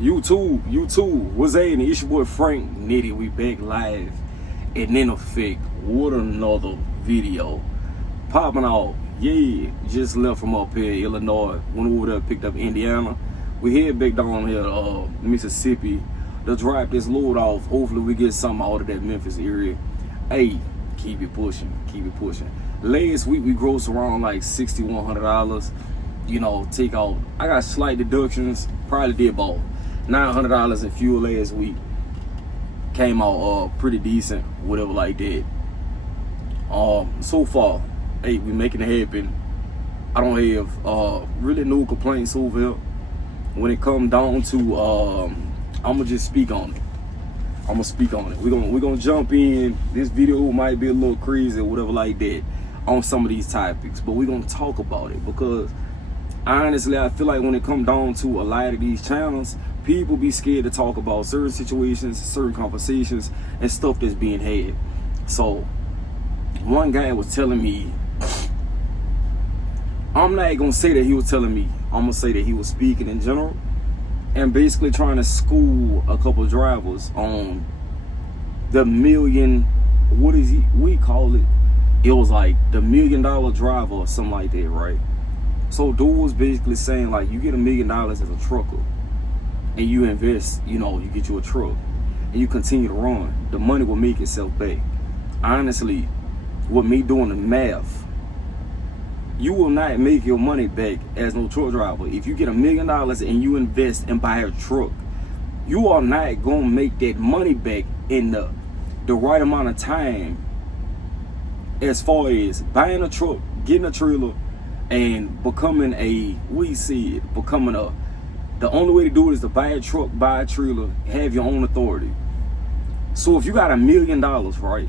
YouTube. What's happening? It's your boy Frank Nitty. We back live. And in effect, what another video popping off. Yeah, just left from up here, Illinois. Went over there, picked up Indiana. We head back down here to Mississippi to drop this load off. Hopefully we get something out of that Memphis area. Hey, keep it pushing. Last week we grossed around like $6,100. You know, take out. I got slight deductions. Probably did about $900 in fuel last week. Came out pretty decent, whatever like that. So far, hey, we making it happen. I don't have really no complaints over here. When it come down to I'ma just speak on it. We're gonna jump in. This video might be a little crazy or whatever like that on some of these topics, but we're gonna talk about it because honestly, I feel like when it come down to a lot of these channels, people be scared to talk about certain situations, certain conversations, and stuff that's being had. So, one guy was telling me, I'm not gonna say that he was telling me, I'm gonna say that he was speaking in general, and basically trying to school a couple of drivers on the million, we call it, it was like the $1 million driver or something like that, right? So dude was basically saying like, you get $1 million as a trucker and you invest, you know, you get you a truck and you continue to run, the money will make itself back. Honestly, with me doing the math, you will not make your money back as no truck driver. If you get $1 million and you invest and buy a truck, you are not gonna make that money back in the right amount of time as far as buying a truck, getting a trailer, and becoming the only way to do it is to buy a truck, buy a trailer, have your own authority. So if you got $1 million, right,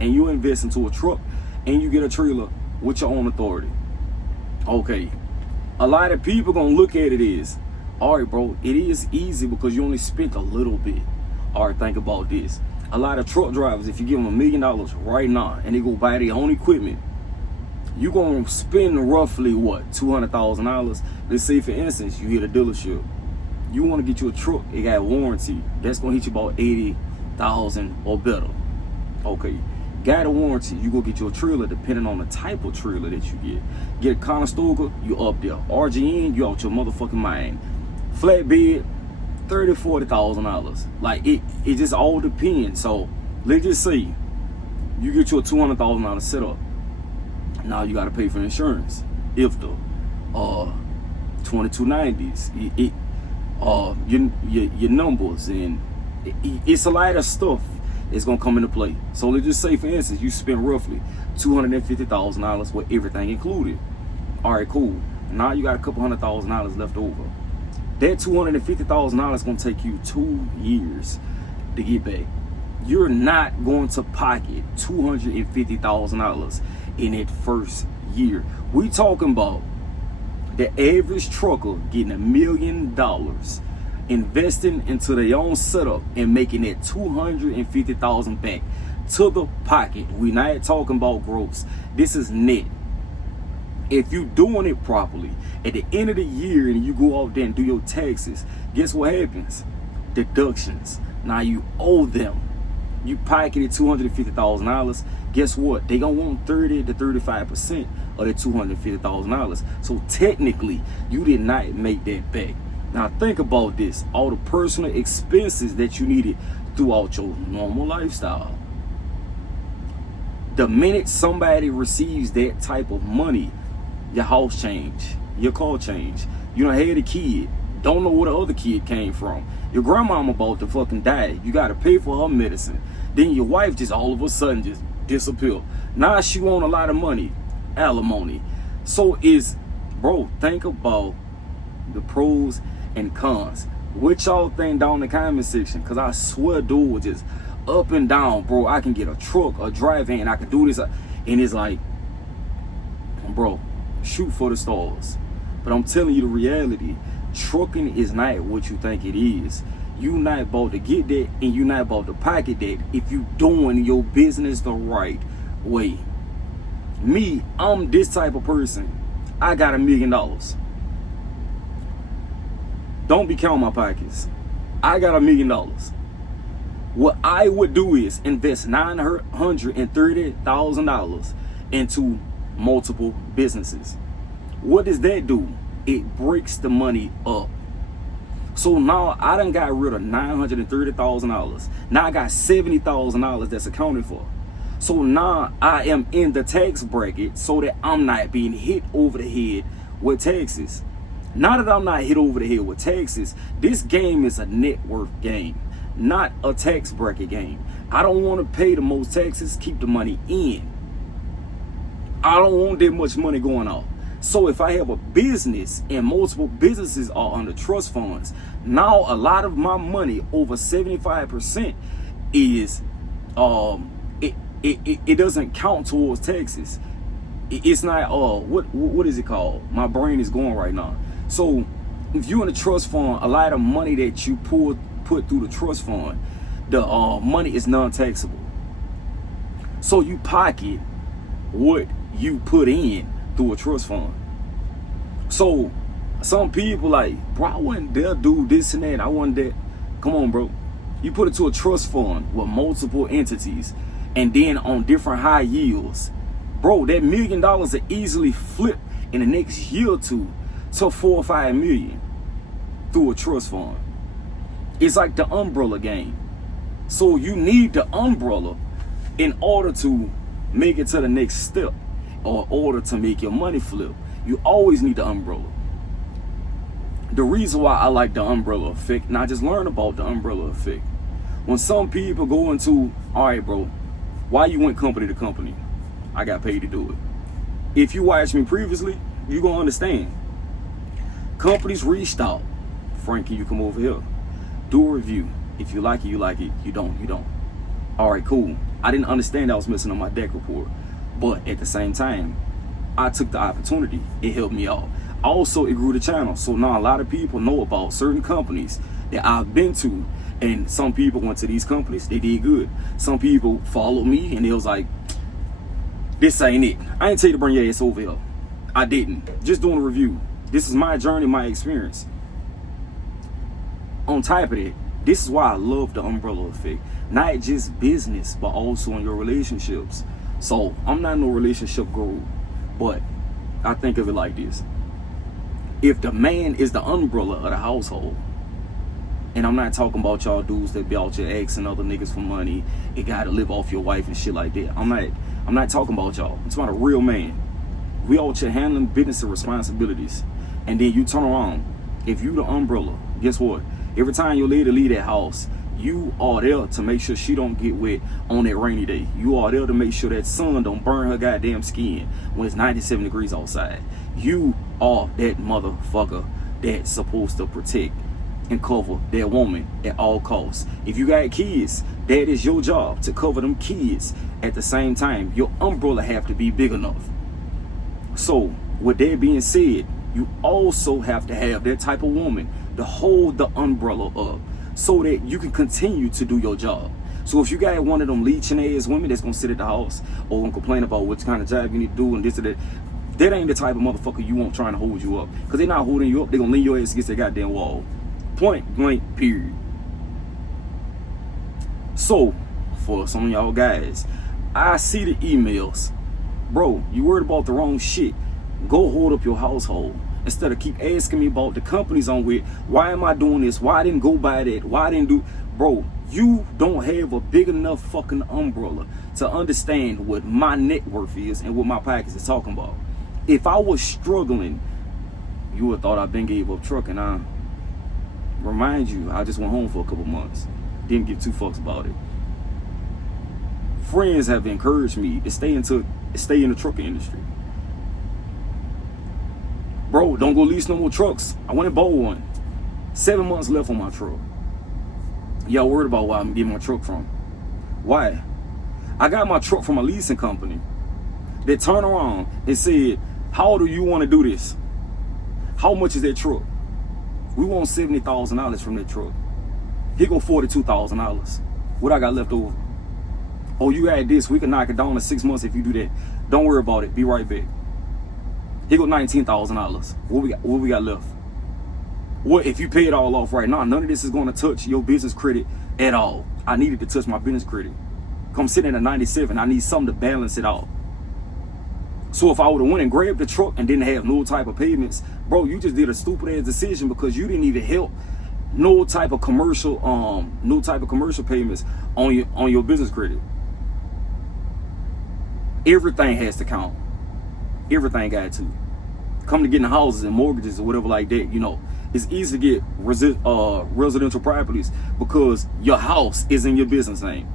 and you invest into a truck and you get a trailer with your own authority, okay, a lot of people gonna look at it as, all right, bro, it is easy because you only spent a little bit. All right, think about this. A lot of truck drivers, if you give them $1 million right now and they go buy their own equipment, you're going to spend roughly, what, $200,000? Let's say, for instance, you hit a dealership. You want to get you a truck, it got a warranty. That's going to hit you about $80,000 or better. Okay, got a warranty, you go get you a trailer depending on the type of trailer that you get. Get a Conestoga, you up there. RGN, you out your motherfucking mind. Flatbed, $30,000, $40,000. Like, it just all depends. So, let's just say, you get you a $200,000 setup. Now you got to pay for insurance. If the 2290s, your numbers, and it's a lot of stuff that's gonna come into play. So let's just say, for instance, you spend roughly $250,000 with everything included. All right, cool. Now you got a couple $100,000 left over. That $250,000 is gonna take you 2 years to get back. You're not going to pocket $250,000 in that first year. We talking about the average trucker getting $1 million, investing into their own setup and making that $250,000 back to the pocket. We not talking about gross. This is net. If you doing it properly, at the end of the year and you go out there and do your taxes, guess what happens? Deductions. Now you owe them. You pocketed $250,000. Guess what? They gonna want 30 to 35% of that $250,000. So technically, you did not make that back. Now think about this: all the personal expenses that you needed throughout your normal lifestyle. The minute somebody receives that type of money, your house change, your car change. You done had a kid, don't know where the other kid came from. Your grandmama about to fucking die. You gotta pay for her medicine. Then your wife just all of a sudden just disappear. Now she want a lot of money, alimony. So bro, think about the pros and cons. What y'all think down in the comment section? Cause I swear, dude was just up and down, bro. I can get a truck, a drive van, I can do this, and it's like, bro, shoot for the stars. But I'm telling you the reality. Trucking is not what you think it is. You not about to get that, and you not about to pocket that if you doing your business the right way. Me, I'm this type of person. I got $1 million. don't be counting my pockets. I got $1 million. What I would do is invest $930,000 into multiple businesses. What does that do? It breaks the money up. So now I done got rid of $930,000. Now I got $70,000 that's accounted for. So now I am in the tax bracket so that I'm not being hit over the head with taxes. Now that I'm not hit over the head with taxes, this game is a net worth game, not a tax bracket game. I don't want to pay the most taxes, keep the money in. I don't want that much money going out. So if I have a business and multiple businesses are under trust funds, now a lot of my money, over 75%, is it doesn't count towards taxes. It's not what is it called? My brain is going right now. So if you're in a trust fund, a lot of money that you put through the trust fund, the money is non-taxable. So you pocket what you put in through a trust fund. So some people like, bro, I wouldn't dare do this and that. I wouldn't dare. Come on, bro. You put it to a trust fund with multiple entities and then on different high yields. Bro, that $1 million will easily flip in the next year or two to 4 or 5 million through a trust fund. It's like the umbrella game. So you need the umbrella in order to make it to the next step, or in order to make your money flip. You always need the umbrella. The reason why I like the umbrella effect, and I just learned about the umbrella effect. When some people go into, all right, bro, why you went company to company? I got paid to do it. If you watched me previously, you gonna understand. Companies reached out. Frank, can you come over here? Do a review. If you like it, you like it. You don't, you don't. All right, cool. I didn't understand I was missing on my deck report. But at the same time, I took the opportunity. It helped me out. Also, it grew the channel. So now a lot of people know about certain companies that I've been to. And some people went to these companies. They did good. Some people followed me and they was like, this ain't it. I ain't tell you to bring your ass over here. I didn't. Just doing a review. This is my journey, my experience. On top of that, this is why I love the umbrella effect. Not just business, but also in your relationships. So I'm not no relationship guru, but I think of it like this. If the man is the umbrella of the household, and I'm not talking about y'all dudes that be out your ex and other niggas for money, it gotta live off your wife and shit like that. I'm not talking about y'all. I'm talking about a real man. We out here handling business and responsibilities. And then you turn around. If you the umbrella, guess what? Every time your lady leave that house, you are there to make sure she don't get wet on that rainy day. You are there to make sure that sun don't burn her goddamn skin when it's 97 degrees outside. You are that motherfucker that's supposed to protect and cover that woman at all costs. If you got kids, that is your job to cover them kids. At the same time, your umbrella have to be big enough. So with that being said, you also have to have that type of woman to hold the umbrella up so that you can continue to do your job. So if you got one of them leeching ass women that's gonna sit at the house or gonna complain about what kind of job you need to do and this or that, that ain't the type of motherfucker you want trying to hold you up. Because they're not holding you up, they're gonna lean your ass against that goddamn wall. Point blank, period. So for some of y'all guys, I see the emails. Bro, you worried about the wrong shit. Go hold up your household. Instead of keep asking me about the companies I'm with, why am I doing this? Why I didn't go buy that? Why I didn't do... Bro, you don't have a big enough fucking umbrella to understand what my net worth is and what my pockets is talking about. If I was struggling, you would have thought I've been gave up trucking. I remind you, I just went home for a couple months. Didn't give two fucks about it. Friends have encouraged me to stay in the trucking industry. Bro, don't go lease no more trucks. I went and bought one. 7 months left on my truck. Y'all worried about where I'm getting my truck from. Why? I got my truck from a leasing company. They turned around and said, how do you want to do this? How much is that truck? We want $70,000 from that truck. Here go $42,000. What I got left over? Oh, you had this. We can knock it down in 6 months if you do that. Don't worry about it. Be right back. Here go $19,000. What we got left? What if you pay it all off right now? None of this is going to touch your business credit at all. I needed to touch my business credit. Come sitting at a 97, I need something to balance it out. So if I would have went and grabbed the truck and didn't have no type of payments, bro, you just did a stupid ass decision because you didn't even help no type of commercial payments on your business credit. Everything has to count. Everything got to. Come to getting houses and mortgages or whatever like that, you know, it's easy to get residential properties because your house is in your business name.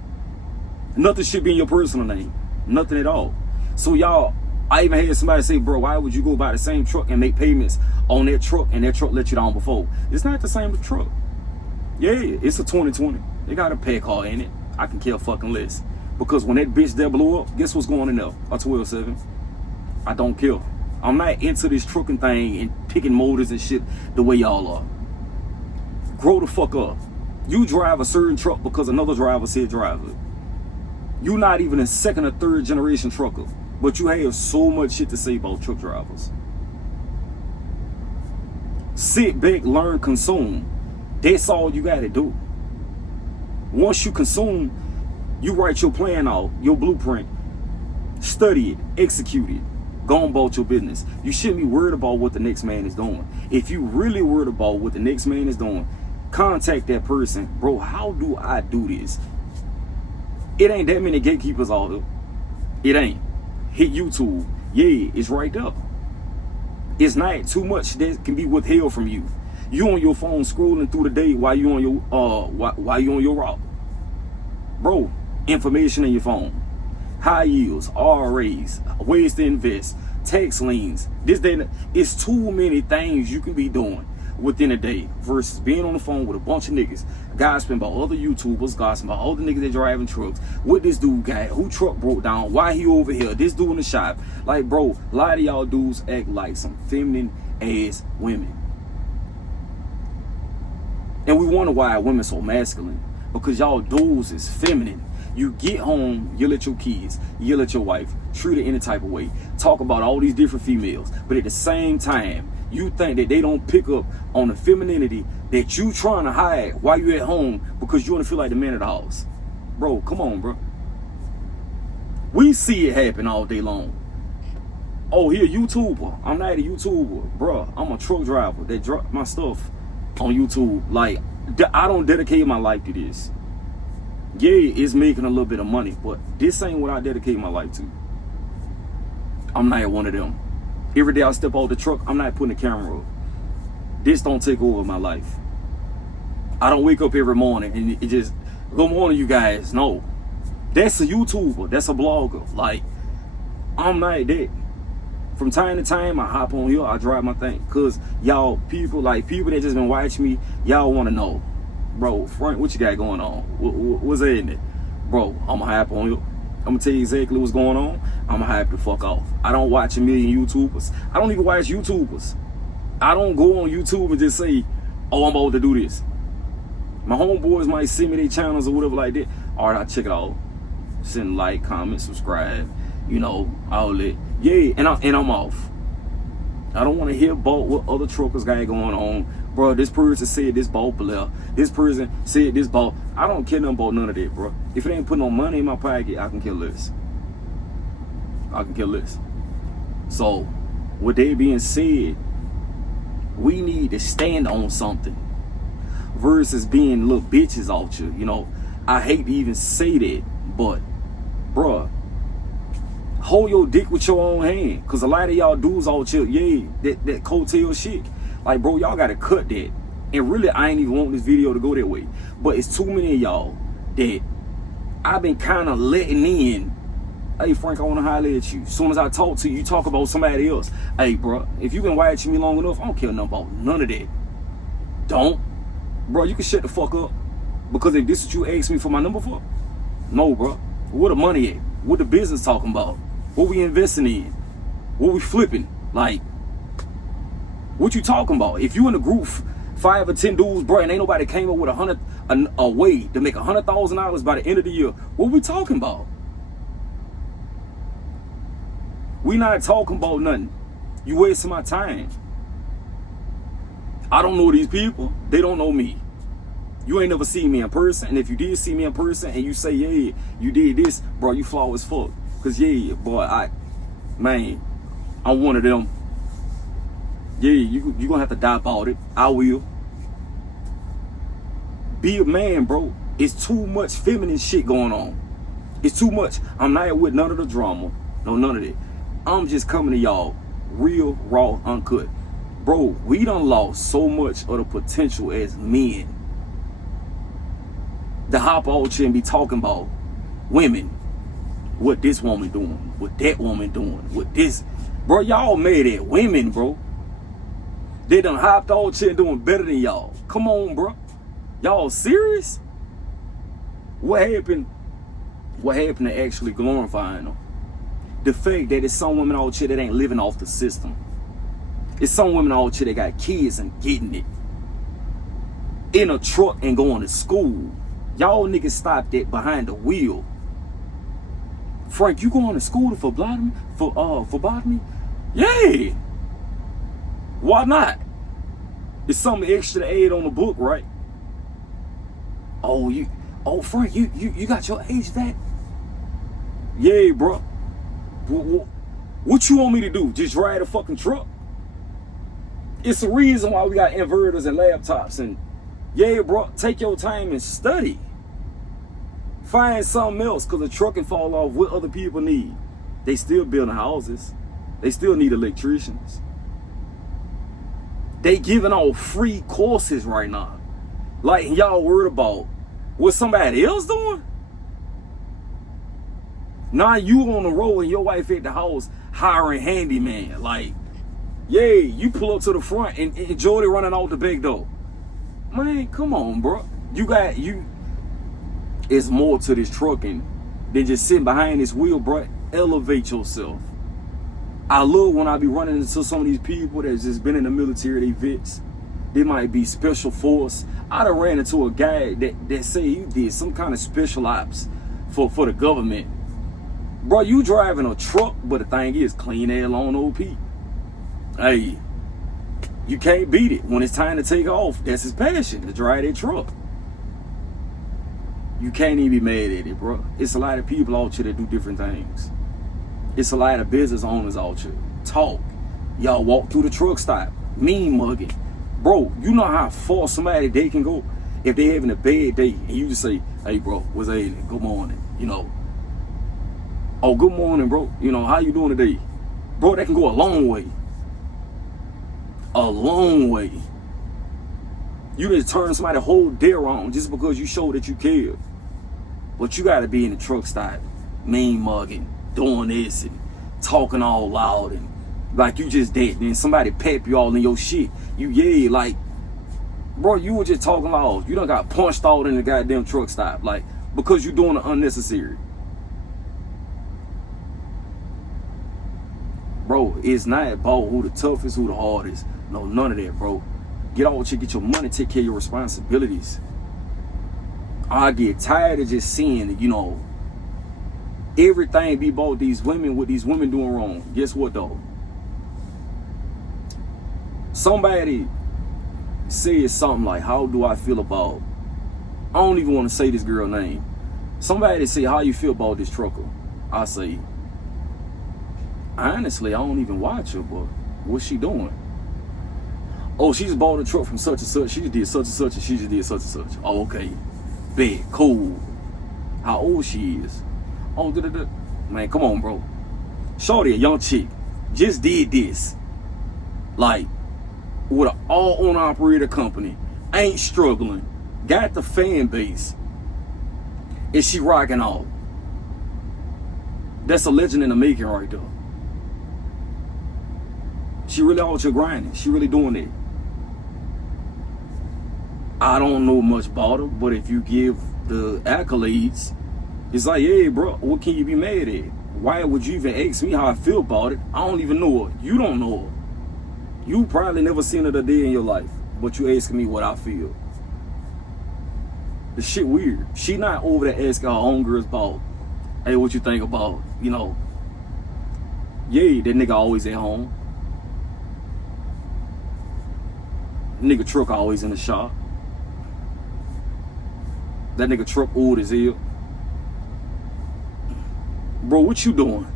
Nothing should be in your personal name. Nothing at all. So y'all, I even had somebody say, bro, why would you go buy the same truck and make payments on that truck and that truck let you down before? It's not the same truck. Yeah, it's a 2020. They got a pay car in it. I can care fucking less. Because when that bitch there blew up, guess what's going in there? A 12.7. I don't care. I'm not into this trucking thing and picking motors and shit the way y'all are. Grow the fuck up. You drive a certain truck because another driver said drive it. You not even a second or third generation trucker, but you have so much shit to say about truck drivers. Sit back, learn, consume. That's all you gotta do. Once you consume, you write your plan out, your blueprint, study it, execute it. Go on about your business. You shouldn't be worried about what the next man is doing. If you really worried about what the next man is doing, contact that person. Bro, how do I do this? It ain't that many gatekeepers out there. It ain't. Hit YouTube. Yeah, it's right there. It's not too much that can be withheld from you. You on your phone scrolling through the day while you on your route. Bro, information in your phone. High yields, RAs, ways to invest, tax liens. It's too many things you can be doing within a day versus being on the phone with a bunch of niggas. Gossiping about other YouTubers, gossiping about other niggas that driving trucks. What this dude got, who truck broke down, why he over here, this dude in the shop. Like, bro, a lot of y'all dudes act like some feminine ass women. And we wonder why women so masculine. Because y'all dudes is feminine. You get home, yell at your kids, yell at your wife, treat her any type of way, talk about all these different females, but at the same time, you think that they don't pick up on the femininity that you trying to hide while you at home because you want to feel like the man of the house. Bro, come on, bro. We see it happen all day long. Oh, he a YouTuber. I'm not a YouTuber, bro. I'm a truck driver that drop my stuff on YouTube. Like, I don't dedicate my life to this. Yeah, it's making a little bit of money, but this ain't what I dedicate my life to. I'm not one of them. Every day I step out the truck, I'm not putting the camera up. This don't take over my life. I don't wake up every morning and it just, good morning, you guys. No, that's a YouTuber. That's a blogger. Like, I'm not that. From time to time, I hop on here, I drive my thing. Cause y'all people that just been watching me, y'all want to know. Bro, Frank, what you got going on? What's that in it? Bro, I'm gonna hop on you. I'm gonna tell you exactly what's going on. I'm gonna hype the fuck off. I don't watch a million YouTubers. I don't even watch YouTubers. I don't go on YouTube and just say, oh, I'm about to do this. My homeboys might send me their channels or whatever like that. All right, I'll check it out. Send like, comment, subscribe, you know, all that. Yeah, and I'm off. I don't want to hear about what other truckers got going on. Bro, this person said this ball player. This person said this ball. I don't care nothing about none of that, bro. If it ain't putting no money in my pocket, I can kill this. I can kill this. So, with that being said, we need to stand on something versus being little bitches out you. You know, I hate to even say that, but, bro, hold your dick with your own hand. Because a lot of y'all dudes out here, yeah, that coattail shit. Like, bro, y'all got to cut that. And really, I ain't even want this video to go that way. But it's too many of y'all that I've been kind of letting in. Hey, Frank, I want to holler at you. As soon as I talk to you, you talk about somebody else. Hey, bro, if you've been watching me long enough, I don't care nothing about none of that. Don't. Bro, you can shut the fuck up. Because if this is what you asked me for my number for, no, bro. Where the money at? What the business talking about? What we investing in? What we flipping? Like, what you talking about? If you in a group, 5 or 10 dudes, bro, and ain't nobody came up with a way to make $100,000 by the end of the year, what we talking about? We not talking about nothing. You wasting my time. I don't know these people. They don't know me. You ain't never seen me in person. And if you did see me in person and you say, yeah, you did this, bro, you flaw as fuck. Cause yeah, boy, I'm one of them. Yeah, you gonna have to die about it. I will. Be a man, bro. It's too much feminine shit going on. It's too much. I'm not with none of the drama. No, none of that. I'm just coming to y'all real, raw, uncut. Bro, we done lost so much of the potential as men. The hop all shit and be talking about women. What this woman doing. What that woman doing. What this. Bro, y'all made it women, bro. They done hopped all shit doing better than y'all. Come on, bro. Y'all serious? What happened? What happened to actually glorifying them? The fact that it's some women out here that ain't living off the system. It's some women out here that got kids and getting it. In a truck and going to school. Y'all niggas stopped that behind the wheel. Frank, you going to school for phlebotomy? For phlebotomy? Yeah. Why not? It's something extra to add on the book, right? Frank, you got your HVAC? Yeah, bro. What you want me to do? Just drive the fucking truck? It's the reason why we got inverters and laptops and yeah, bro, take your time and study. Find something else, because the truck can fall off. What other people need? They still building houses. They still need electricians. They giving out free courses right now. Like, y'all worried about what somebody else doing? Now you on the road and your wife at the house hiring handyman. Like, yeah, you pull up to the front and Jordy running out the back door. Man, come on, bro. It's more to this trucking than just sitting behind this wheel, bro. Elevate yourself. I love when I be running into some of these people that's just been in the military, they vets. They might be special force. I done ran into a guy that say he did some kind of special ops for the government. Bro, you driving a truck, but the thing is, clean air on OP. Hey, you can't beat it. When it's time to take off, that's his passion, to drive that truck. You can't even be mad at it, bro. It's a lot of people out here that do different things. It's a lot of business owners out here. Talk. Y'all walk through the truck stop. Mean mugging. Bro, you know how far somebody day can go if they having a bad day and you just say, hey, bro, what's happening? Good morning. Oh, good morning, bro. How you doing today? Bro, that can go a long way. A long way. You just turn somebody's whole day around just because you show that you care. But you gotta be in the truck stop, mean mugging, doing this and talking all loud and like you just dead. Then somebody pep you all in your shit. You like, bro, you were just talking loud. You done got punched out in the goddamn truck stop, like, because you doing the unnecessary. Bro, it's not about who the toughest, who the hardest. No, none of that, bro. Get out here, get your money, take care of your responsibilities. I get tired of just seeing, everything be about these women, what these women doing wrong. Guess what, though? Somebody said something like, how do I feel about, I don't even want to say this girl name. Somebody said, how you feel about this trucker? I say, honestly, I don't even watch her, but what's she doing? Oh, she just bought a truck from such and such. She just did such and such, and she just did such and such. Oh, okay. Bet. Cool. How old she is? Oh, man, come on, bro. Shorty, a young chick, just did this. Like, with an all-owner operator company. Ain't struggling. Got the fan base. And she rocking out. That's a legend in the making right there. She really out here grinding. She really doing it. I don't know much about her, but if you give the accolades, it's like, hey, bro, what can you be mad at? Why would you even ask me how I feel about it? I don't even know her. You don't know her. You probably never seen her a day in your life, but you asking me what I feel. The shit weird. She not over there asking her own girls about, hey, what you think about, Yeah, that nigga always at home. Nigga truck always in the shop. That nigga truck old as hell. Bro, what you doing?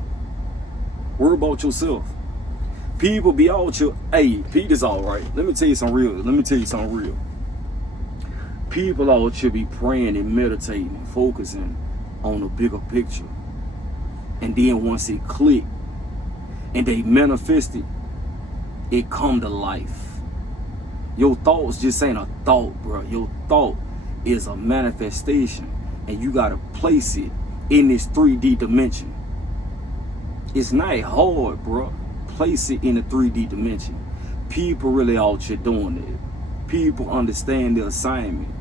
Worry about yourself. People be out here. Hey, Pete is alright. Let me tell you something real. People out here be praying and meditating and focusing on the bigger picture. And then once it click and they manifest it, it come to life. Your thoughts just ain't a thought, bro. Your thought is a manifestation, and you gotta place it in this 3D dimension. It's not hard, bro. Place it in a 3D dimension. People really out here doing it. People understand the assignment.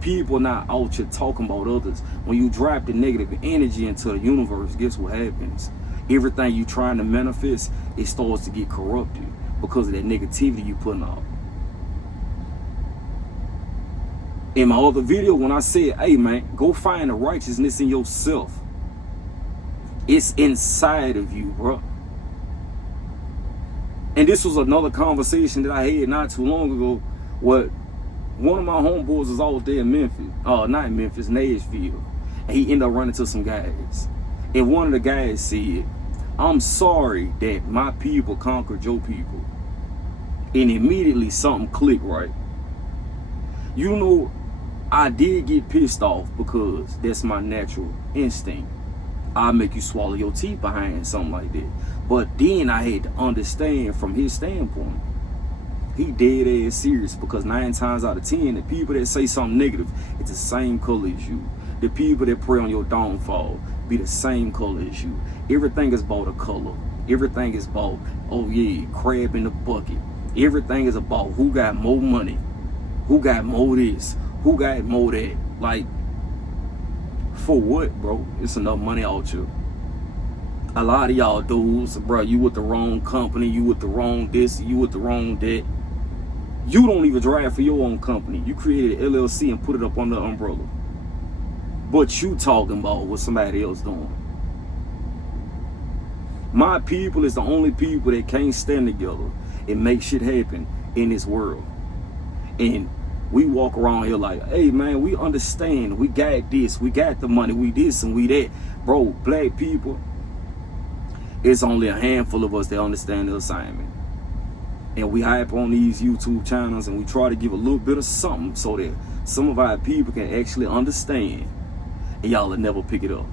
People not out here talking about others. When you drop the negative energy into the universe, guess what happens? Everything you trying to manifest, it starts to get corrupted because of that negativity you putting out. In my other video, when I said, hey man, go find the righteousness in yourself. It's inside of you, bro. And this was another conversation that I had not too long ago. What one of my homeboys was out there in Memphis. Not Memphis, Nashville. And he ended up running into some guys. And one of the guys said, I'm sorry that my people conquered your people. And immediately something clicked, right? You know, I did get pissed off because that's my natural instinct. I'll make you swallow your teeth behind something like that. But then I had to understand from his standpoint. He dead ass serious, because 9 times out of 10, the people that say something negative, it's the same color as you. The people that pray on your downfall be the same color as you. Everything is about a color. Everything is about, oh yeah, crab in the bucket. Everything is about who got more money, who got more this, who got more that. Like, for what, bro? It's enough money out here. A lot of y'all dudes, bro, you with the wrong company, you with the wrong this, you with the wrong that. You don't even drive for your own company. You created an LLC and put it up under the umbrella. But you talking about what somebody else doing. My people is the only people that can't stand together and make shit happen in this world. And we walk around here like, hey man, we understand, we got this, we got the money, we this and we that. Bro, black people, it's only a handful of us that understand the assignment. And we hype on these YouTube channels and we try to give a little bit of something so that some of our people can actually understand. And y'all will never pick it up.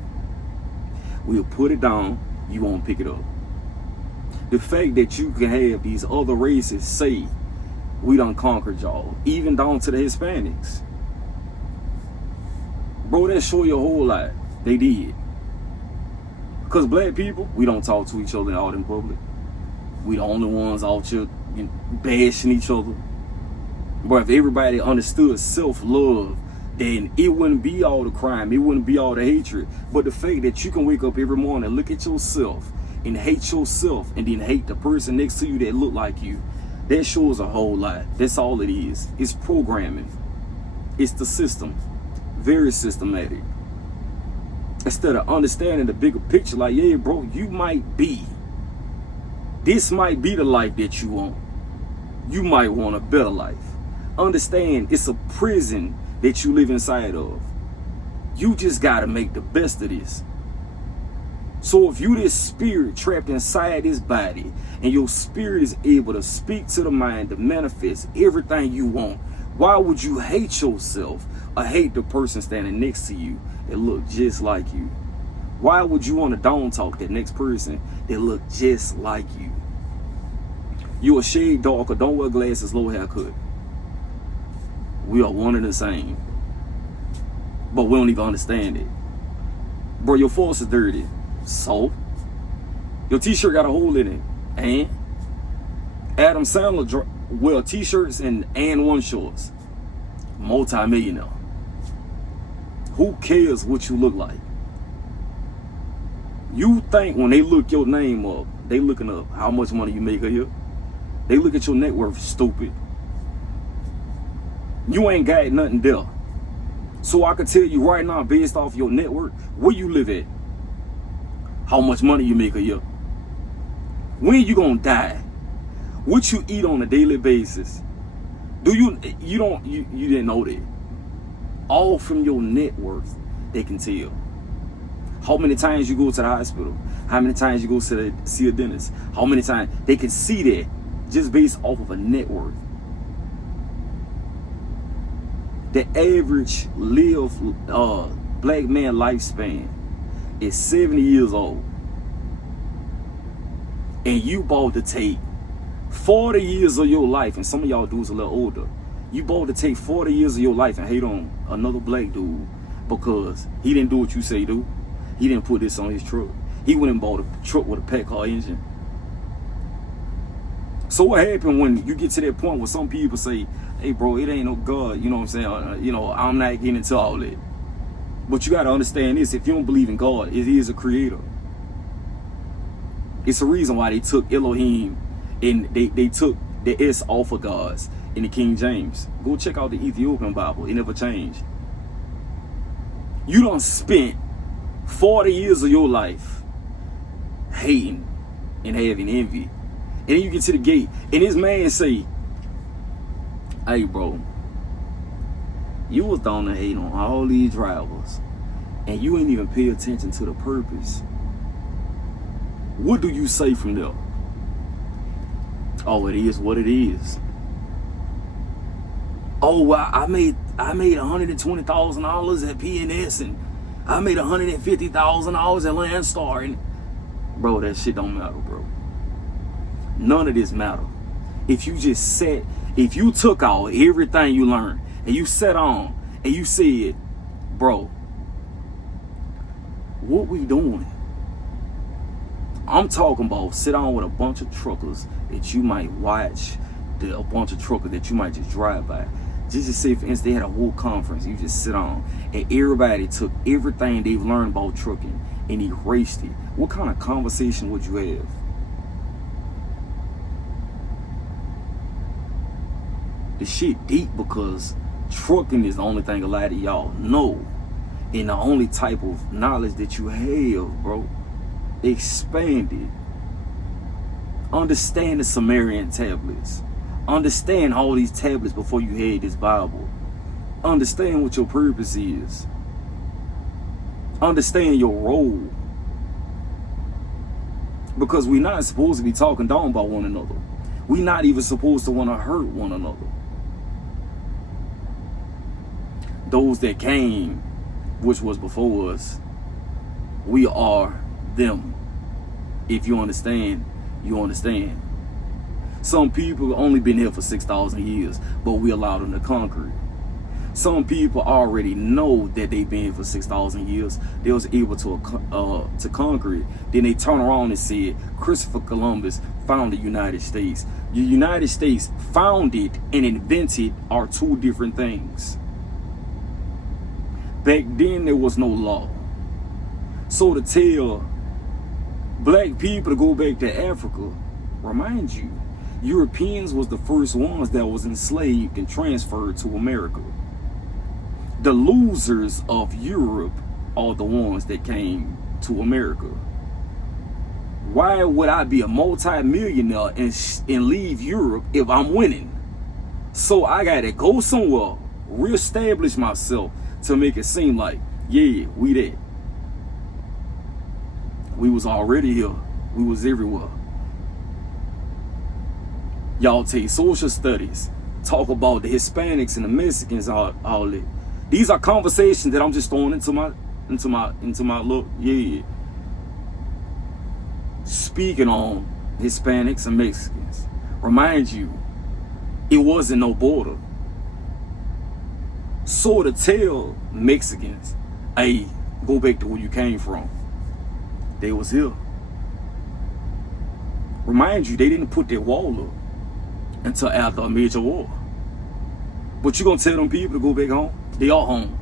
We'll put it down, you won't pick it up. The fact that you can have these other races say, we done conquered y'all, even down to the Hispanics. Bro, that show you a whole lot. They did. Because black people, we don't talk to each other out in public. We the only ones out here bashing each other. But if everybody understood self-love, then it wouldn't be all the crime, it wouldn't be all the hatred. But the fact that you can wake up every morning and look at yourself and hate yourself and then hate the person next to you that look like you, that shows a whole lot. That's all it is. It's programming. It's the system. Very systematic. Instead of understanding the bigger picture, like, yeah, bro, you might be. This might be the life that you want. You might want a better life. Understand, it's a prison that you live inside of. You just gotta make the best of this. So if you this spirit trapped inside this body, and your spirit is able to speak to the mind to manifest everything you want, why would you hate yourself or hate the person standing next to you that look just like you? Why would you want to down talk that next person that look just like you? You a shade darker, don't wear glasses, low haircut. We are one and the same. But we don't even understand it. Bro, your force is dirty. So? Your t-shirt got a hole in it. And? Adam Sandler wear t-shirts and one shorts. Multi-millionaire. Who cares what you look like? You think when they look your name up, they looking up how much money you make a year? They look at your net worth, stupid. You ain't got nothing there. So I can tell you right now, based off your network, where you live at, how much money you make a year, when you gonna die, what you eat on a daily basis, You didn't know that. All from your net worth, they can tell. How many times you go to the hospital, how many times you go to see a dentist, how many times they can see that just based off of a net worth. The average black man lifespan is 70 years old. And you about to take 40 years of your life, and some of y'all dudes a little older, you about to take 40 years of your life and hate on another black dude because he didn't do what you say do. He didn't put this on his truck. He went and bought a truck with a pack car engine. So what happened when you get to that point where some people say, hey bro, it ain't no God, you know what I'm saying? I'm not getting into all that. But you got to understand this, if you don't believe in God, it is a creator. It's a reason why they took Elohim and they took the S off of God's in the King James. Go check out the Ethiopian Bible. It never changed. You done spent 40 years of your life hating and having envy. And then you get to the gate and this man say, hey bro, you was down there hating on all these drivers and you ain't even pay attention to the purpose. What do you say from there? Oh, it is what it is. Oh, well, I made $120,000 at PNS and I made $150,000 at Landstar, and bro, that shit don't matter, bro. None of this matter. If you took out everything you learned and you sat on and you said, bro, what we doing? I'm talking about sit down with a bunch of truckers that you might watch, a bunch of truckers that you might just drive by. Just to say, for instance, they had a whole conference, you just sit on, and everybody took everything they've learned about trucking and erased it. What kind of conversation would you have? The shit deep because trucking is the only thing a lot of y'all know. And the only type of knowledge that you have, bro. Expand it. Understand the Sumerian tablets. Understand all these tablets before you had this Bible. Understand what your purpose is. Understand your role. Because we're not supposed to be talking down about one another. We're not even supposed to want to hurt one another. Those that came, which was before us, we are them. If you understand, you understand. Some people only been here for 6,000 years, but we allowed them to conquer it. Some people already know that they've been here for 6,000 years. They was able to conquer it. Then they turn around and said, Christopher Columbus found the United States. The United States founded and invented are two different things. Back then, there was no law. So to tell black people to go back to Africa, remind you, Europeans was the first ones that was enslaved and transferred to America. The losers of Europe are the ones that came to America. Why would I be a multi-millionaire and leave Europe if I'm winning? So I gotta go somewhere, reestablish myself to make it seem like, yeah, we there. We was already here. We was everywhere. Y'all take social studies, talk about the Hispanics and the Mexicans, all that. These are conversations that I'm just throwing into my look. Yeah. Speaking on Hispanics and Mexicans. Remind you, it wasn't no border. So to tell Mexicans, hey, go back to where you came from. They was here. Remind you, they didn't put their wall up until after a major war. But you gonna tell them people to go back home? They are home.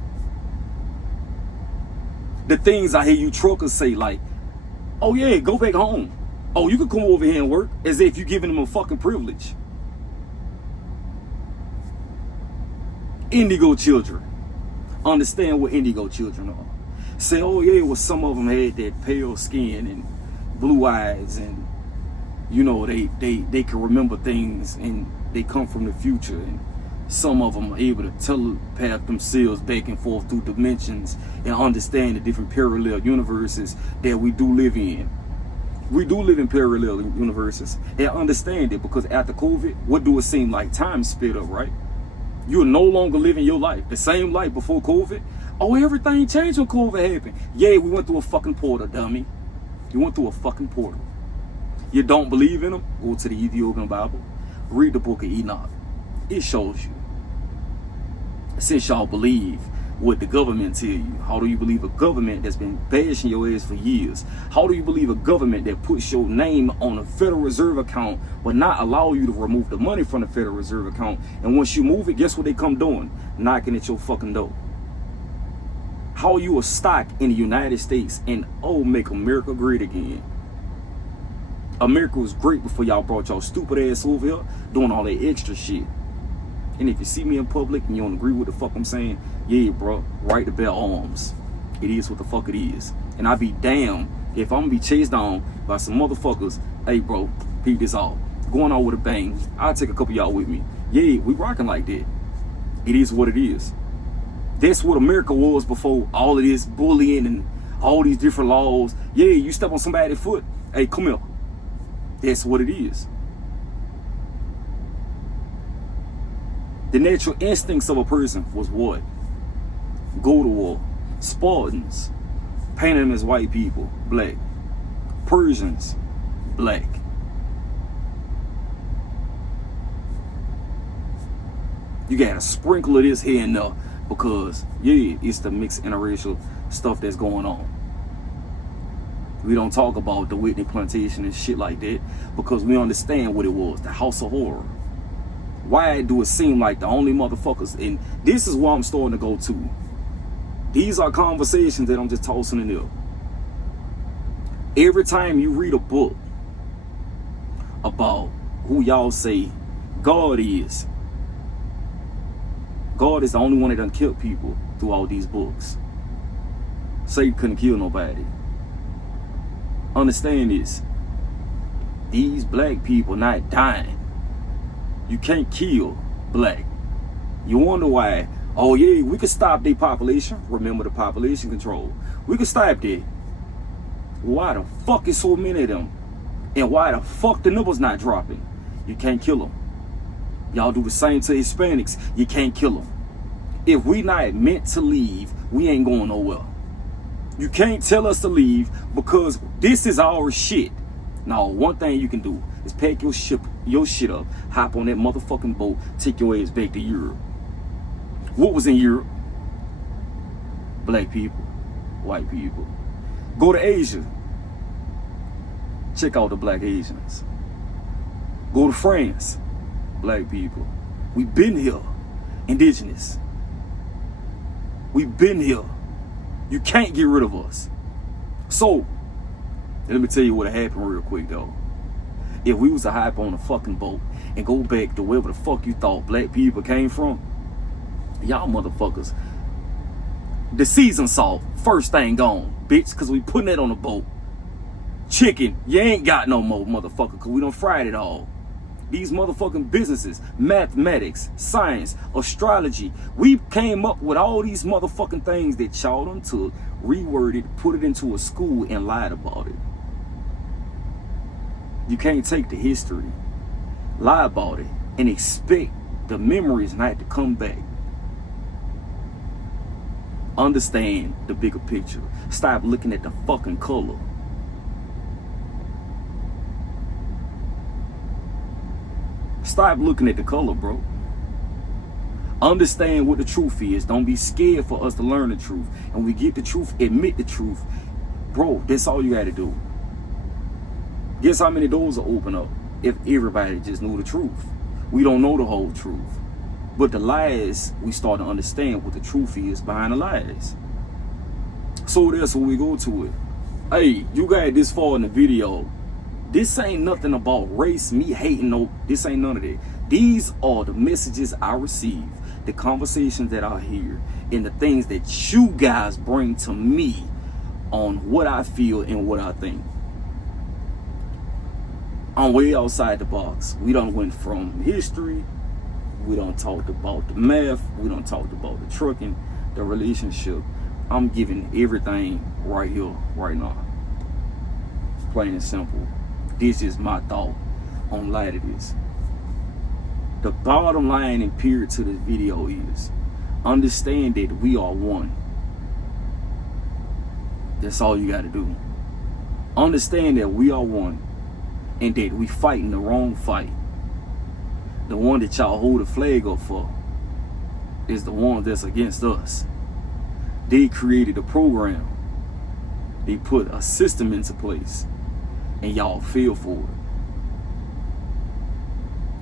The things I hear you truckers say, like, oh yeah, go back home. Oh, you can come over here and work, as if you're giving them a fucking privilege. Indigo children. Understand what indigo children are. Say, oh yeah, well, some of them had that pale skin and blue eyes, and you know, they can remember things, and they come from the future, and Some of them are able to telepath themselves back and forth through dimensions and understand the different parallel universes that we do live in. We do live in parallel universes and understand it, because after COVID, what do it seem like? Time sped up, right? You're no longer living your life, the same life before COVID. Oh, everything changed when COVID happened. Yeah, we went through a fucking portal, dummy. You went through a fucking portal. You don't believe in them? Go to the Ethiopian Bible. Read the book of Enoch. It shows you. Since y'all believe what the government tell you, how do you believe a government that's been bashing your ass for years? How do you believe a government that puts your name on a Federal Reserve account but not allow you to remove the money from the Federal Reserve account? And once you move it, guess what they come doing? Knocking at your fucking door. How are you a stock in the United States and make America great again? America was great before y'all brought y'all stupid ass over here doing all that extra shit. And if you see me in public and you don't agree with the fuck I'm saying, yeah, bro, right to bear arms. It is what the fuck it is. And I be damned if I'm gonna be chased down by some motherfuckers. Hey, bro, peep this out. Going on with a bang. I'll take a couple of y'all with me. Yeah, we rocking like that. It is what it is. That's what America was before all of this bullying and all these different laws. Yeah, you step on somebody's foot. Hey, come here. That's what it is. The natural instincts of a person was what? Go to war. Spartans, painted them as white people, black. Persians, black. You got a sprinkle of this here and there because, yeah, it's the mixed interracial stuff that's going on. We don't talk about the Whitney plantation and shit like that because we understand what it was, the House of Horror. Why do it seem like the only motherfuckers, and this is where I'm starting to go to. These are conversations that I'm just tossing in there. Every time you read a book about who y'all say God is the only one that done killed people through all these books. Satan couldn't kill nobody. Understand this. These black people not dying. You can't kill black. You wonder why? Oh yeah, we could stop their population. Remember the population control. We could stop that. Why the fuck is so many of them? And why the fuck the numbers not dropping? You can't kill them. Y'all do the same to Hispanics. You can't kill them. If we not meant to leave, we ain't going nowhere. You can't tell us to leave because this is our shit. Now, one thing you can do is pack your shit up, hop on that motherfucking boat, take your ass back to Europe. What was in Europe? Black people, white people. Go to Asia. Check out the black Asians. Go to France. Black people. We been here. Indigenous. We been here. You can't get rid of us. So, let me tell you what happened real quick though. If we was to hop on a fucking boat and go back to wherever the fuck you thought black people came from, y'all motherfuckers, the seasoned salt, first thing gone, bitch, because we putting it on the boat. Chicken, you ain't got no more, motherfucker, because we done fried it all. These motherfucking businesses, mathematics, science, astrology, we came up with all these motherfucking things that y'all done took, reworded, put it into a school and lied about it. You can't take the history, lie about it, and expect the memories not to come back. Understand the bigger picture. Stop looking at the fucking color. Stop looking at the color, bro. Understand what the truth is. Don't be scared for us to learn the truth. And we get the truth, admit the truth. Bro, that's all you gotta do. Guess how many doors will open up if everybody just knew the truth? We don't know the whole truth. But the lies, we start to understand what the truth is behind the lies. So that's when we go to it. Hey, you got this far in the video. This ain't nothing about race, me hating, no, this ain't none of that. These are the messages I receive, the conversations that I hear, and the things that you guys bring to me on what I feel and what I think. I'm way outside the box. We done went from history, We done talked about the math. We done talked about the trucking, the relationship. I'm giving everything right here, right now. Plain and simple. This is my thought on light of this. The bottom line and period to this video is understand that we are one. That's all you got to do. Understand that we are one and that we fighting the wrong fight. The one that y'all hold the flag up for is the one that's against us. They created a program. They put a system into place and y'all feel for it.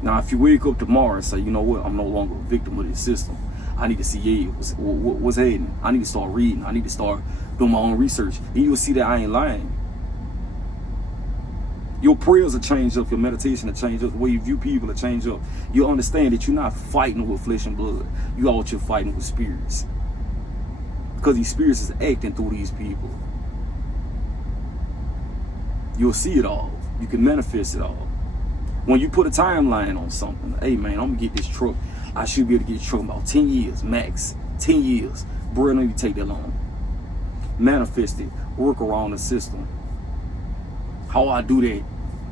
Now, if you wake up tomorrow and say, you know what, I'm no longer a victim of this system. I need to see what's happening. I need to start reading. I need to start doing my own research. And you'll see that I ain't lying. Your prayers will change up. Your meditation will change up. The way you view people will change up. You'll understand that you're not fighting with flesh and blood. You're out here fighting with spirits. Because these spirits is acting through these people. You'll see it all. You can manifest it all. When you put a timeline on something, hey man, I'm gonna get this truck. I should be able to get this truck in about 10 years, max. 10 years. Bro, it don't even take that long. Manifest it. Work around the system. How I do that?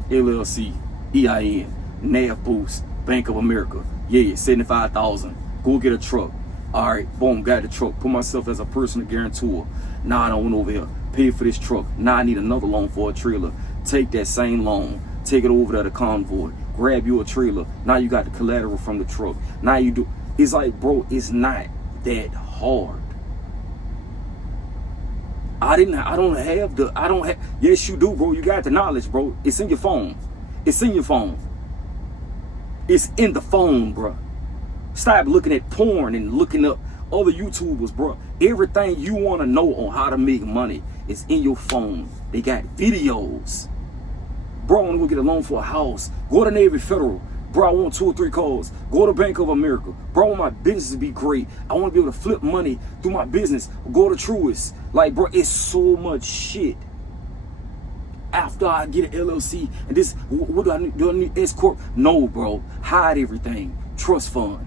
LLC, EIN, NAV Boost, Bank of America. Yeah, 75,000. Go get a truck. All right, boom, got the truck. Put myself as a personal guarantor. Now I don't went over here. Pay for this truck. Now I need another loan for a trailer. Take that same loan. Take it over to the convoy. Grab you a trailer. Now you got the collateral from the truck. Now you do. It's like, bro, it's not that hard. I don't have, yes you do, bro. You got the knowledge, bro. It's in your phone. It's in your phone. It's in the phone, bro. Stop looking at porn and looking up other YouTubers, bro. Everything you want to know on how to make money is in your phone. They got videos. Bro, I want to go get a loan for a house. Go to Navy Federal. Bro, I want 2 or 3 cars. Go to Bank of America. Bro, I want my business to be great. I want to be able to flip money through my business. Go to Truist. Like, bro, it's so much shit. After I get an LLC and this, what do I need? Do I need S Corp? No, bro. Hide everything. Trust fund.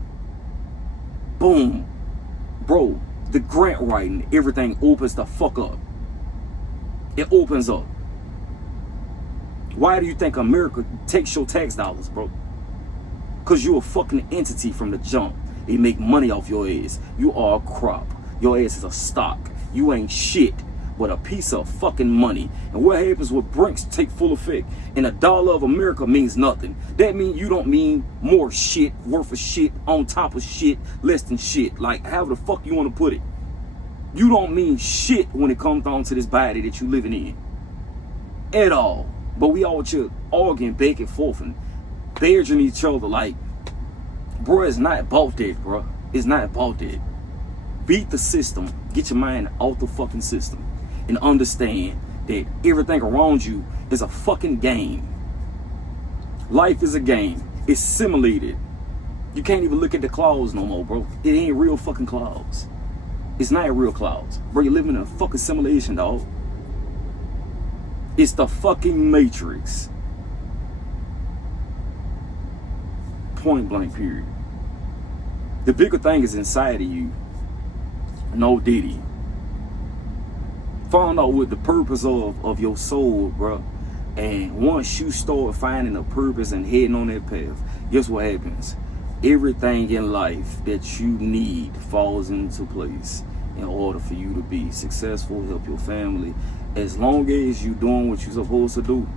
Boom. Bro, the grant writing, everything opens the fuck up. It opens up. Why do you think America takes your tax dollars, bro? Because you're a fucking entity from the jump. They make money off your ass. You are a crop. Your ass is a stock. You ain't shit but a piece of fucking money. And what happens when Brinks take full effect and $1 of America means nothing? That means you don't mean more shit, worth of shit, on top of shit, less than shit. Like, however the fuck you want to put it. You don't mean shit when it comes down to this body that you living in. At all. But we all just arguing back and forth and badgering each other like, bro, it's not about that, bro. It's not about that. Beat the system. Get your mind out the fucking system. And understand that everything around you is a fucking game. Life is a game. It's simulated. You can't even look at the clouds no more, bro. It ain't real fucking clouds. It's not real clouds. Bro, you're living in a fucking simulation, dog. It's the fucking Matrix. Point blank, period. The bigger thing is inside of you. No Diddy. Find out what the purpose of your soul, bro. And once you start finding a purpose and heading on that path, guess what happens? Everything in life that you need falls into place in order for you to be successful, help your family. As long as you're doing what you're supposed to do,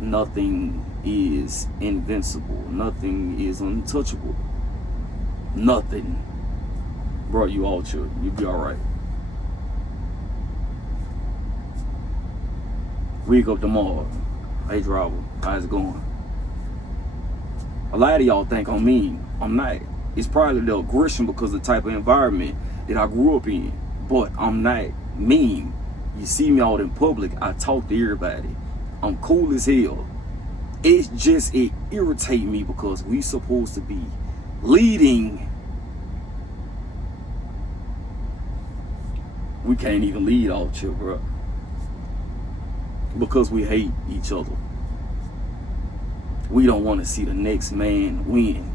nothing is invincible. Nothing is untouchable. Nothing. Bro, you all chill. You'll be alright. Wake up tomorrow. Hey, driver. How's it going? A lot of y'all think I'm mean. I'm not. It's probably the aggression because of the type of environment that I grew up in. But I'm not mean. You see me out in public, I talk to everybody. I'm cool as hell. It irritates me because we supposed to be leading. We can't even lead out here, bro. Because we hate each other. We don't want to see the next man win.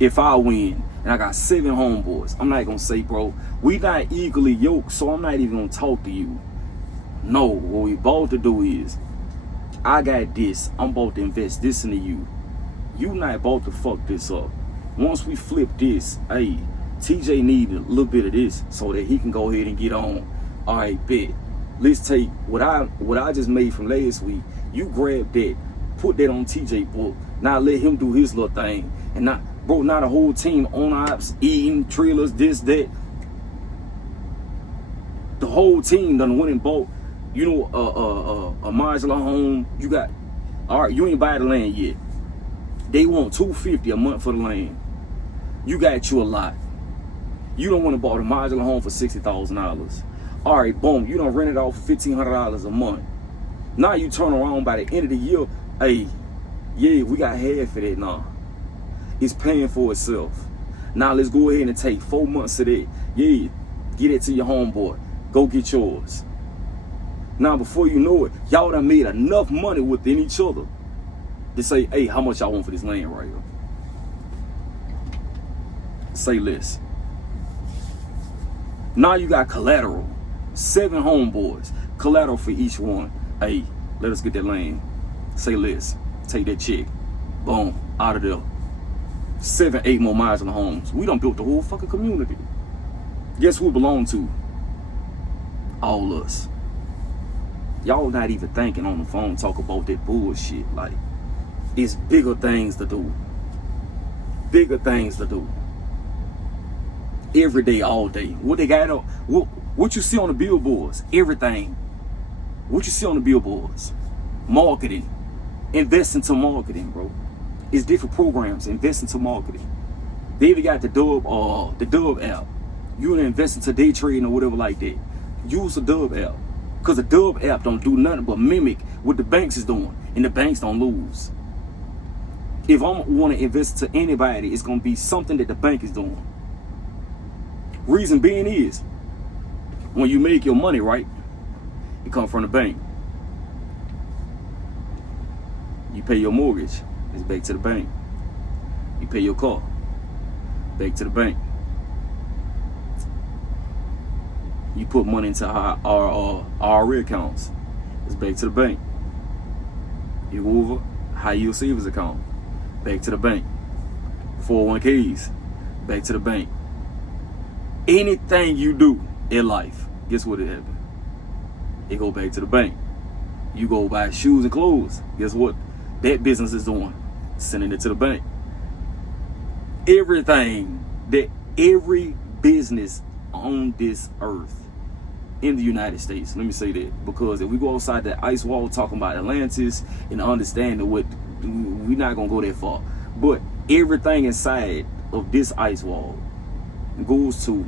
if I win and I got 7 homeboys, I'm not gonna say, bro, we not equally yoked, so I'm not even gonna talk to you. No, what we about to do is, I got this, I'm about to invest this into you. You not about to fuck this up. Once we flip this, hey, TJ need a little bit of this so that he can go ahead and get on. All right, bet. Let's take what I just made from last week. You grab that, put that on TJ book. Now let him do his little thing, and not a whole team on ops, eating trailers, this, that. The whole team done went and bought, you know, a modular home. You got, all right, you ain't buy the land yet. They want $250 a month for the land. You got you a lot. You don't want to buy a modular home for $60,000. All right, boom, you don't rent it off for $1,500 a month. Now you turn around by the end of the year, hey, yeah, we got half of that now. It's paying for itself. Now let's go ahead and take 4 months of that. Yeah, get it to your homeboy. Go get yours. Now before you know it, y'all done made enough money within each other to say, hey, how much y'all want for this land right here? Say less. Now you got collateral. 7 homeboys. Collateral for each one. Hey, let us get that land. Say less. Take that check. Boom. Out of there. 7, 8 more modular homes. We done built the whole fucking community. Guess who it belong to? All us. Y'all not even thinking on the phone talk about that bullshit. Like, it's bigger things to do. Bigger things to do. Every day, all day. What they got on, what you see on the billboards, everything. What you see on the billboards, marketing. Invest into marketing, bro. It's different programs. Invest into marketing. They even got the Dub app. You wanna invest into day trading or whatever like that. Use the Dub app. Cause the Dub app don't do nothing but mimic what the banks is doing. And the banks don't lose. If I want to invest to anybody, it's gonna be something that the bank is doing. Reason being is, when you make your money, right, it comes from the bank. You pay your mortgage, it's back to the bank. You pay your car, back to the bank. You put money into our IRA accounts, it's back to the bank. You go over high yield savings account, back to the bank. 401ks, back to the bank. Anything you do in life, guess what it happened? It go back to the bank. You go buy shoes and clothes, guess what that business is doing? Sending it to the bank. Everything that every business on this earth in the United States, let me say that, because if we go outside that ice wall talking about Atlantis and understanding what, we're not gonna go that far, but everything inside of this ice wall goes to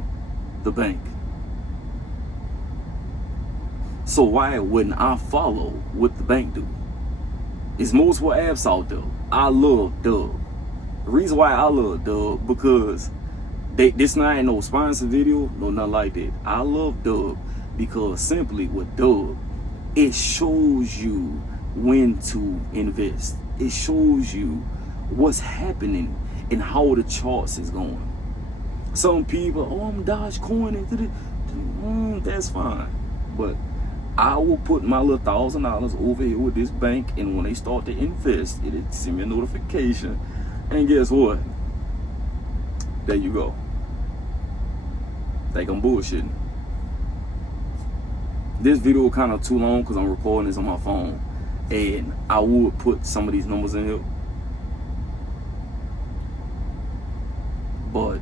the bank. So why wouldn't I follow what the bank do? It's multiple apps out there. I love Dub. The reason why I love Dub, because this not ain't no sponsor video, no nothing like that. I love Dub because simply with Dub, it shows you when to invest. It shows you what's happening and how the charts is going. Some people, oh, I'm Dogecoin into that's fine. But I will put my little $1,000 over here with this bank, and when they start to invest, it'll send me a notification. And guess what? There you go. Think I'm bullshitting. This video kind of too long because I'm recording this on my phone, and I would put some of these numbers in here, but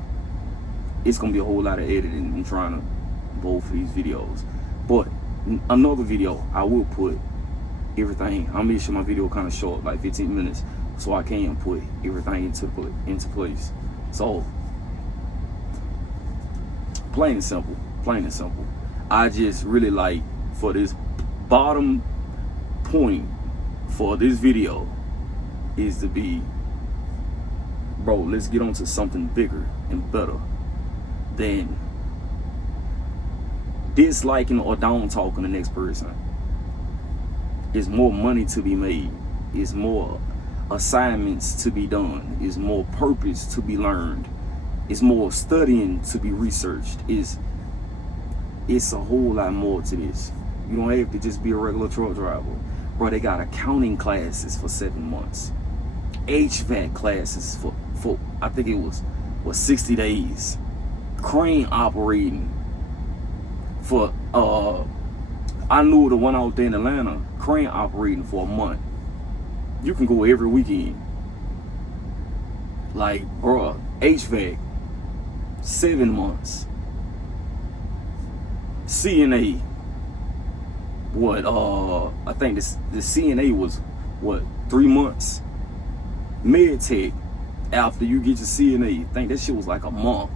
it's gonna be a whole lot of editing and trying to both of these videos. But another video, I will put everything. I'm making sure my video kind of short, like 15 minutes, so I can put everything into place. So plain and simple. I just really like, for this bottom point for this video is to be, bro, let's get on to something bigger and better than disliking or down talking the next person. There's more money to be made. It's more assignments to be done. It's more purpose to be learned. It's more studying to be researched. It's a whole lot more to this. You don't have to just be a regular truck driver. Bro, they got accounting classes for 7 months. HVAC classes for I think it was 60 days. Crane operating for I knew the one out there in Atlanta, crane operating for a month. You can go every weekend. Like, bro, HVAC 7 months. CNA, what I think the CNA was what, 3 months. Med tech, after you get your CNA, I think that shit was like a month.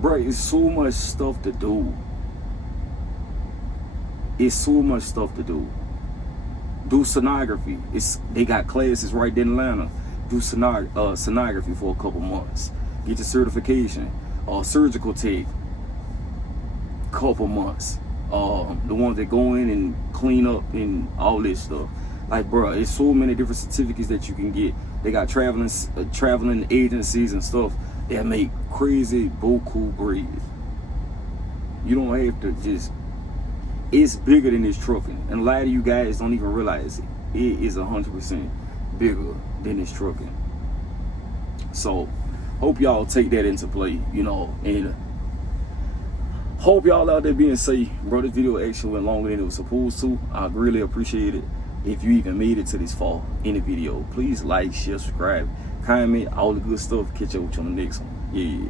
Bro, it's so much stuff to do. It's so much stuff to do. Do sonography. They got classes right there in Atlanta. Do sonography for a couple months. Get your certification. Surgical tech, couple months. The ones that go in and clean up and all this stuff. Like, bro, it's so many different certificates that you can get. They got traveling agencies and stuff that make crazy boku bread. You don't have to just. It's bigger than this trucking, and a lot of you guys don't even realize it. It is 100% bigger than this trucking. So, hope y'all take that into play, you know, and hope y'all out there being safe. Bro, this video actually went longer than it was supposed to. I really appreciate it. If you even made it to this far in the video, please like, share, subscribe, comment, all the good stuff. Catch up with you on the next one. Yeah.